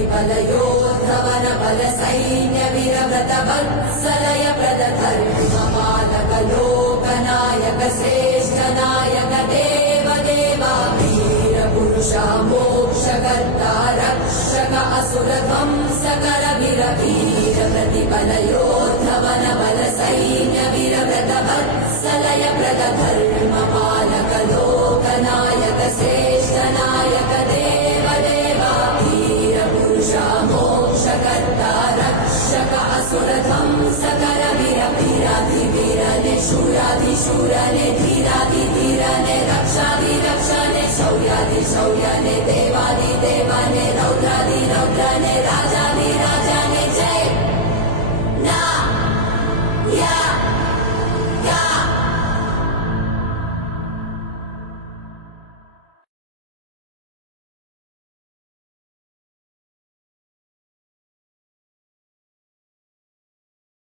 प्रतिफलयोद्धवन बल सैन्य विरव्रत वत्सलय प्रदधर्मपालक लोकनायक श्रेष्ठ नायक देव देवा वीर पुरुष मोक्षकर्ता रक्षक असुर ध्वंसकर वीर प्रतिफलयोद्धवन बल सैन्य